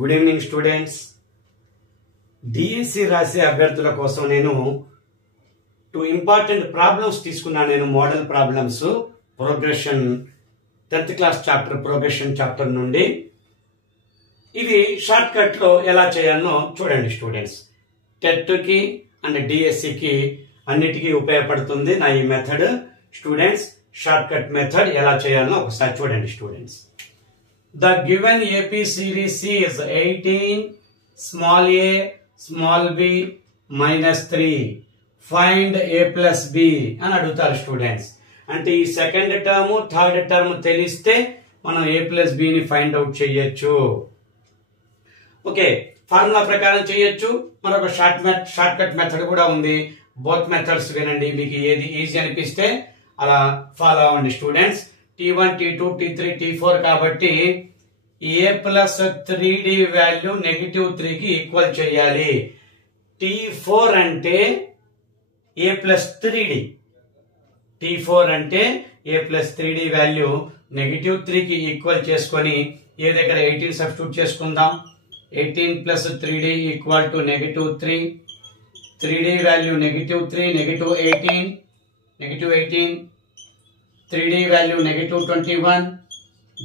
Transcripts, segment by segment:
Good evening students. DSC రాసే అభ్యర్థుల కోసం నేను 2 ఇంపార్టెంట్ ప్రాబ్లమ్స్ తీసుకున్నాను. నేను model problems progression 10th class chapter progression chapter నుండి. ఇవి షార్ట్ కట్ లో ఎలా చేయాలో చూడండి స్టూడెంట్స్. టెట్ కి అండ్ డిఎస్సికి అన్నిటికీ ఉపయోగపడుతుంది నా ఈ method. Students, short cut method ఎలా చేయాలో ఒకసారి చూడండి students. The given AP series is 18 small a small b minus 3. Find a plus b అని అడుగుతారు స్టూడెంట్స్. అంటే ఈ సెకండ్ టర్మ్ థర్డ్ టర్మ్ తెలిస్తే మనం a ప్లస్ b ని ఫైండ్ అవుట్ చేయొచ్చు. ఓకే, ఫార్ములా ప్రకారం చేయొచ్చు. మరొక షార్ట్ కట్ మెథడ్ కూడా ఉంది. బోత్ మెథడ్స్ వినండి, మీకు ఏది ఈజీ అనిపిస్తే అలా ఫాలో అవ్వండి students. T1 T2 T3 T4 కాబట్టి a ప్లస్ 3d వాల్యూ -3 కి ఈక్వల్ చేయాలి. T4 అంటే a ప్లస్ 3d, T4 అంటే a ప్లస్ 3d వాల్యూ -3 కి ఈక్వల్ చేసుకొని a దగ్గర 18 సబ్స్టిట్యూట్ చేసుకుందాం. 18 plus 3d equal to -3. 3d value -3, -18, 3d value -21,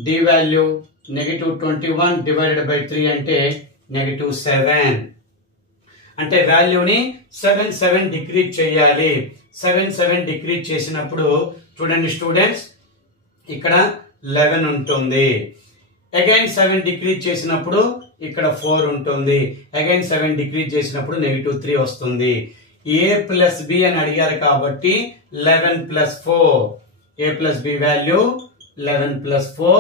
d value -21 divided by 3 అంటే -7. అంటే వాల్యూని 7 డిక్రీజ్ చేయాలి. 7 డిక్రీజ్ చేసినప్పుడు చూడండి స్టూడెంట్స్, ఇక్కడ 11 ఉంటుంది. అగైన్ 7 డిక్రీజ్ చేసినప్పుడు ఇక్కడ 4 ఉంటుంది. అగైన్ 7 డిక్రీజ్ చేసినప్పుడు -3 వస్తుంది. a ప్లస్ b అని అడిగారు కాబట్టి 11 plus 4, a plus b value 11 plus 4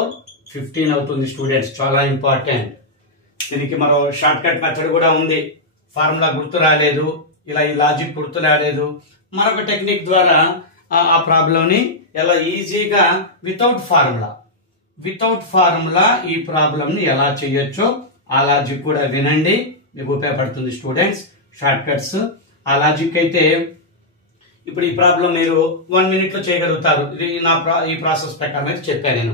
15 అవుతుంది స్టూడెంట్స్. చాలా ఇంపార్టెంట్. దీనికి మరో షార్ట్ కట్ మెథడ్ కూడా ఉంది. ఫార్ములా గుర్తు రాలేదు, ఇలా ఈ లాజిక్ గుర్తు రాలేదు, మరొక టెక్నిక్ ద్వారా ఆ ప్రాబ్లం ని ఎలా ఈజీగా వితౌట్ ఫార్ములా ఈ ప్రాబ్లం ని ఎలా చేయొచ్చో ఆ లాజిక్ కూడా వినండి, మీకు ఉపయోగపడుతుంది స్టూడెంట్స్. షార్ట్ కట్స్ ఆ లాజిక్ అయితే ఇప్పుడు ఈ ప్రాబ్లం మీరు 1 minute లో చేయగలుగుతారు. ఇది ఈ ప్రాసెస్ ప్రకారం అయితే చెప్పాను నేను.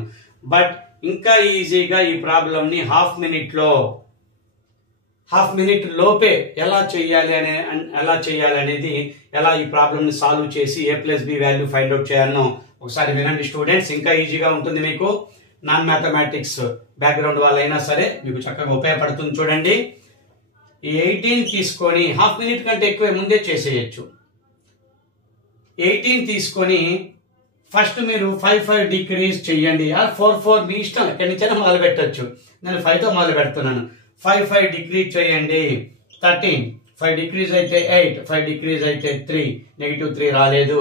బట్ ఇంకా ఈజీగా ఈ ప్రాబ్లం ని హాఫ్ మినిట్ లోపే ఎలా చేయాలి అనేది, ఎలా ఈ ప్రాబ్లం ని సాల్వ్ చేసి a plus b value find out చేయాలనో ఒకసారి వినండి స్టూడెంట్స్. ఇంకా ఈజీగా ఉంటుంది మీకు. నాన్ మ్యాథమెటిక్స్ బ్యాక్గ్రౌండ్ వాళ్ళైనా సరే మీకు చక్కగా ఉపయోగపడుతుంది. చూడండి, ఈ 18 తీసుకొని హాఫ్ మినిట్ కంటే ఎక్కువ ముందే చేసేయచ్చు. 18 తీసుకొని ఫస్ట్ మీరు 5 డిక్రీజ్ చెయ్యండి. 4 మీ ఇష్టం, ఎక్కడి నుంచైనా మొదలు పెట్టచ్చు. నేను 5 తో మొదలు పెడుతున్నాను. 5 డిక్రీజ్ చేయండి. 13, 5 డిక్రీజ్ అయితే 8, 5 డిక్రీజ్ అయితే 3, -3 రాలేదు.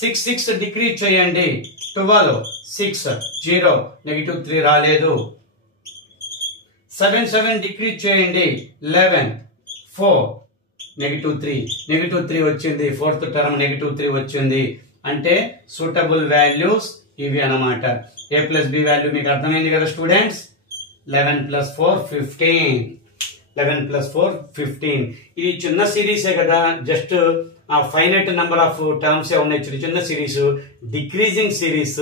6 డిక్రీజ్ చేయండి. 12, 6, 0, -3 రాలేదు. 7 డిక్రీజ్ చేయండి. 11, 4, -3 వచ్చింది. 4th టర్మ్ -3 వచ్చింది. అంటే సూటబుల్ వాల్యూస్ ఇవి అన్నమాట. a ప్లస్ b వాల్యూ మీకు అర్థమైంది కదా స్టూడెంట్స్. 11 ప్లస్ 4 15. 11 ప్లస్ 4 15. ఇది చిన్న సిరీసే కదా, just finite number of terms ఉన్నాయి. చిన్న సిరీస్, డిక్రీజింగ్ సిరీస్.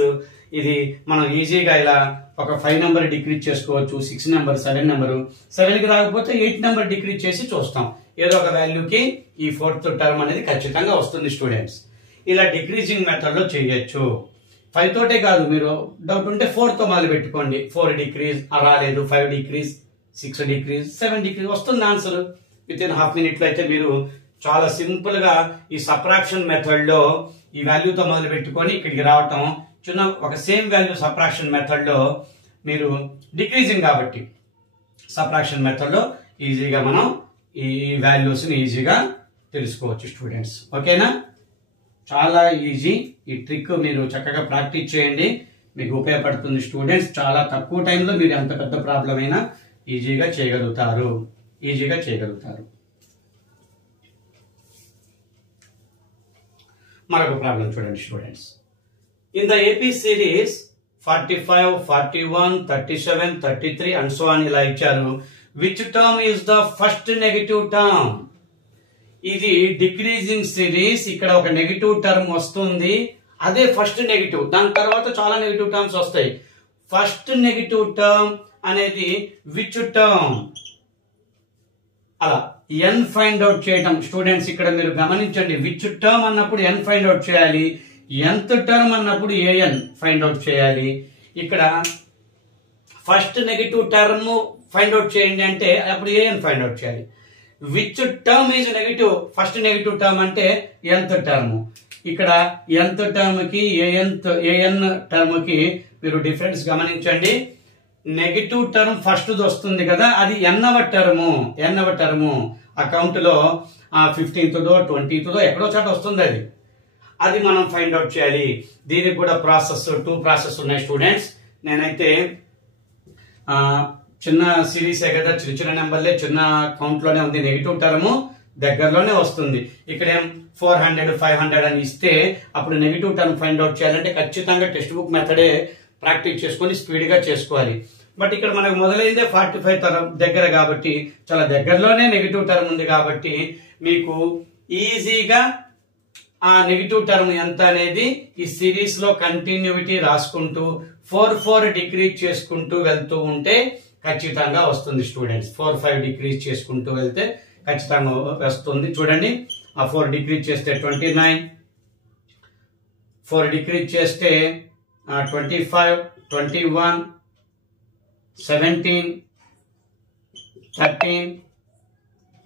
ఇది మనం ఈజీగా ఇలా ఒక 5 నెంబర్ డిక్రీజ్ చేసుకోవచ్చు, 6 నెంబర్, 7 నెంబర్. 7 కి రాకపోతే 8 నెంబర్ డిక్రీజ్ చేసి చూస్తాం. ఏదో ఒక వాల్యూకి ఈ 4th టర్మ్ అనేది ఖచ్చితంగా వస్తుంది స్టూడెంట్స్. ఇలా డిక్రీజింగ్ మెథడ్ లో చేయొచ్చు. 5 తోటే కాదు, మీరు డౌట్ ఉంటే 4 తో మొదలు పెట్టుకోండి. 4 డిక్రీజ్ రాలేదు, 5 డిక్రీజ్, 6 డిక్రీజ్, 7 డిక్రీజ్ వస్తుంది answer. With in half minute లో అయితే మీరు చాలా సింపుల్ గా ఈ సబ్ట్రాక్షన్ మెథడ్ లో ఈ వాల్యూతో మొదలు పెట్టుకొని ఇక్కడికి రావటం. చిన్న ఒక సేమ్ వాల్యూ సబ్ట్రాక్షన్ మెథడ్ లో మీరు డిక్రీజింగ్ కాబట్టి సబ్ట్రాక్షన్ మెథడ్ లో ఈజీగా మనం ఈ వాల్యూస్ ని ఈజీగా తెలుసుకోవచ్చు స్టూడెంట్స్. ఓకేనా? చాలా ఈజీ. ఈ ట్రిక్ మీరు చక్కగా ప్రాక్టీస్ చేయండి, మీకు ఉపయోగపడుతుంది స్టూడెంట్స్. చాలా తక్కువ టైంలో మీరు ఎంత పెద్ద ప్రాబ్లం అయినా ఈజీగా చేయగలుగుతారు. మరొక ప్రాబ్లం చూడండి students. In the AP series 45, 41, 37, 33 and so on ఇలా ఇచ్చారు. Which term is the first negative term? ఇది డిక్రీజింగ్ సిరీస్. ఇక్కడ ఒక నెగటివ్ టర్మ్ వస్తుంది, అదే ఫస్ట్ నెగటివ్. దాని తర్వాత చాలా నెగటివ్ టర్మ్స్ వస్తాయి. ఫస్ట్ నెగటివ్ టర్మ్ అనేది విచ్ టర్మ్, అలా ఎన్ ఫైండ్ అవుట్ చేయటం. స్టూడెంట్స్ ఇక్కడ మీరు గమనించండి, విచ్ టర్మ్ అన్నప్పుడు ఎన్ ఫైండ్ అవుట్ చేయాలి, ఎంత్ టర్మ్ అన్నప్పుడు ఏఎన్ ఫైండ్ అవుట్ చేయాలి. ఇక్కడ first negative term find out చేయండి అంటే అప్పుడు ఏఎన్ ఫైండ్ అవుట్ చేయాలి. Which term is negative, first negative term అంటే ఎంత్ టర్మ్. ఇక్కడ ఎంత్ టర్మ్ కి ఏఎన్ టర్మ్ కి మీరు డిఫరెన్స్ గమనించండి. నెగటివ్ టర్మ్ ఫస్ట్ వస్తుంది కదా, అది ఎన్నవ టర్ము అకౌంట్ లో 15th 20th ఎక్కడో చాట వస్తుంది, అది మనం ఫైండ్ అవుట్ చేయాలి. దీనికి కూడా టూ ప్రాసెస్ ఉన్నాయి స్టూడెంట్స్. నేనైతే చిన్న సిరీసే కదా, చిన్న నెంబర్లే, చిన్న కౌంట్ లోనే ఉంది, నెగిటివ్ టర్మ్ దగ్గరలోనే వస్తుంది. ఇక్కడ 400 500 అని ఇస్తే అప్పుడు నెగిటివ్ టర్మ్ ఫైండ్ అవుట్ చేయాలంటే ఖచ్చితంగా టెక్స్ట్ బుక్ మెథడే ప్రాక్టీస్ చేసుకొని స్పీడ్ గా చేసుకోవాలి. బట్ ఇక్కడ మనకు మొదలైందే 45 టర్మ్ దగ్గర కాబట్టి, చాలా దగ్గరలోనే నెగిటివ్ టర్మ్ ఉంది కాబట్టి మీకు ఈజీగా ఆ నెగిటివ్ టర్మ్ ఎంత అనేది ఈ సిరీస్ లో కంటిన్యూటీ రాసుకుంటూ 4 డిక్రీజ్ చేసుకుంటూ వెళ్తూ ఉంటే ఖచ్చితంగా వస్తుంది స్టూడెంట్స్. 4 5 డిక్రీజ్ చేసుకుంటూ వెళ్తే ఖచ్చితంగా వస్తుంది. చూడండి, ఆ 4 డిక్రీజ్ చేస్తే 29, 4 డిక్రీజ్ చేస్తే 25, 21, 17, 13,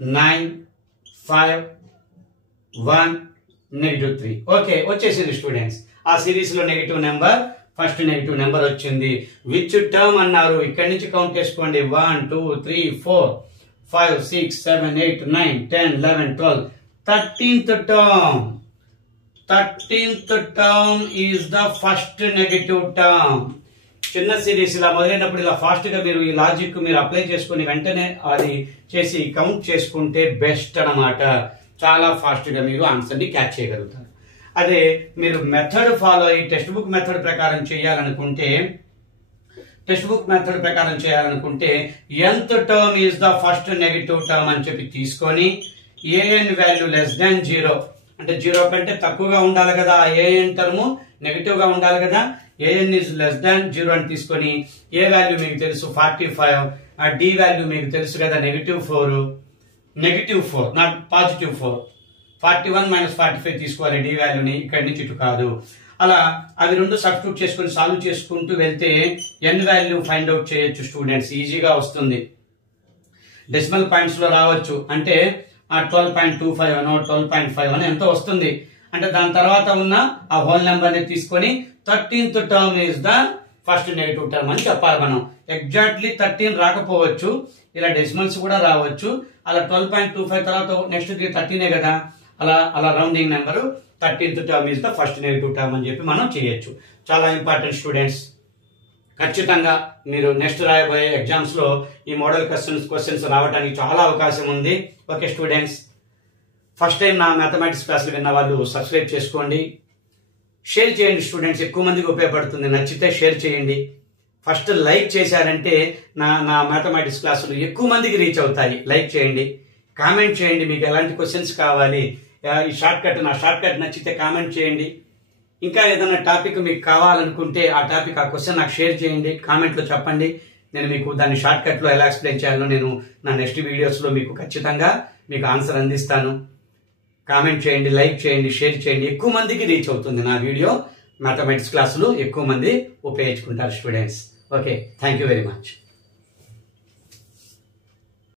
9, 5, 1, -3. ఓకే, వచ్చేసింది స్టూడెంట్స్. ఆ సిరీస్ లో negative number, first negative number వచ్చింది. విచ్ టర్మ్ అన్నారు, ఇక్కడి నుంచి కౌంట్ చేసుకోండి. 1 2 3 4 5 6 7 8 9 10 11 12 13th term. 13th term is the first negative term. చిన్న సిరీస్ ఇలా మొదలైనప్పుడు ఇలా ఫాస్ట్ గా మీరు ఈ లాజిక్ మీరు అప్లై చేసుకుని వెంటనే అది చేసి కౌంట్ చేసుకుంటే బెస్ట్ అన్నమాట. చాలా ఫాస్ట్ గా మీరు ఆన్సర్ ని క్యాచ్ చేయగలుగుతారు. అదే మీరు మెథడ్ ఫాలో అయ్యి టెక్స్ట్ బుక్ మెథడ్ ప్రకారం చేయాలనుకుంటే nth term is the first negative term అని చెప్పి తీసుకొని ఏఎన్ వాల్యూ <0 అంటే 0 కంటే తక్కువగా ఉండాలి కదా, ఏఎన్ టర్మ్ నెగటివ్ గా ఉండాలి కదా, ఏఎన్ ఈజ్ <0 అని తీసుకొని ఏ వాల్యూ మీకు తెలుసు 45, ఆ డి వాల్యూ మీకు తెలుసు కదా -4 నాట్ +4, 41 - 45 తీసుకోవాలి డి వాల్యూని, ఇక్కడి నుంచి ఇటు కాదు. అలా అవి రెండు సబ్స్టిట్యూట్ చేసుకుని సాల్వ్ చేసుకుంటూ వెళ్తే ఎన్ వాల్యూ ఫైండ్ అవుట్ చేయొచ్చు స్టూడెంట్స్, ఈజీగా వస్తుంది. డెసిమల్ పాయింట్స్ లో రావచ్చు, అంటే 12.25 అనో 12.5 అని ఎంతో వస్తుంది. అంటే దాని తర్వాత ఉన్న ఆ హోల్ నెంబర్ ని తీసుకొని 13th term is the first negative term అని చెప్పాలి. మనం ఎగ్జాక్ట్లీ 13 రాకపోవచ్చు, ఇలా డెసిమల్స్ కూడా రావచ్చు. అలా 12.25 తర్వాత నెక్స్ట్ 13 కదా, అలా rounding number 13th term is the first negative term అని చెప్పి మనం చేయొచ్చు. చాలా ఇంపార్టెంట్ స్టూడెంట్స్. ఖచ్చితంగా మీరు నెక్స్ట్ రాయబోయే ఎగ్జామ్స్ లో ఈ మోడల్ క్వశ్చన్స్ రావడానికి చాలా అవకాశం ఉంది. ఓకే స్టూడెంట్స్, ఫస్ట్ టైం నా మ్యాథమెటిక్స్ క్లాసులు విన్న వాళ్ళు సబ్స్క్రైబ్ చేసుకోండి, షేర్ చేయండి స్టూడెంట్స్, ఎక్కువ మందికి ఉపయోగపడుతుంది. నచ్చితే షేర్ చేయండి. ఫస్ట్ లైక్ చేశారంటే నా మ్యాథమెటిక్స్ క్లాసులు ఎక్కువ మందికి రీచ్ అవుతాయి. లైక్ చేయండి, కామెంట్ చేయండి, మీకు ఎలాంటి క్వశ్చన్స్ కావాలి, ఈ నా షార్ట్ కట్ నచ్చితే కామెంట్ చేయండి. ఇంకా ఏదైనా టాపిక్ మీకు కావాలనుకుంటే ఆ క్వశ్చన్ నాకు షేర్ చేయండి, కామెంట్లో చెప్పండి. నేను మీకు దాన్ని షార్ట్ కట్ లో ఎలా ఎక్స్ప్లెయిన్ చేయాలో నేను నా నెక్స్ట్ వీడియోస్ లో మీకు ఖచ్చితంగా మీకు ఆన్సర్ అందిస్తాను. కామెంట్ చేయండి, లైక్ చేయండి, షేర్ చేయండి, ఎక్కువ మందికి రీచ్ అవుతుంది నా వీడియో. మ్యాథమెటిక్స్ క్లాసులు ఎక్కువ మంది ఉపయోగించుకుంటారు students. Okay, thank you very much.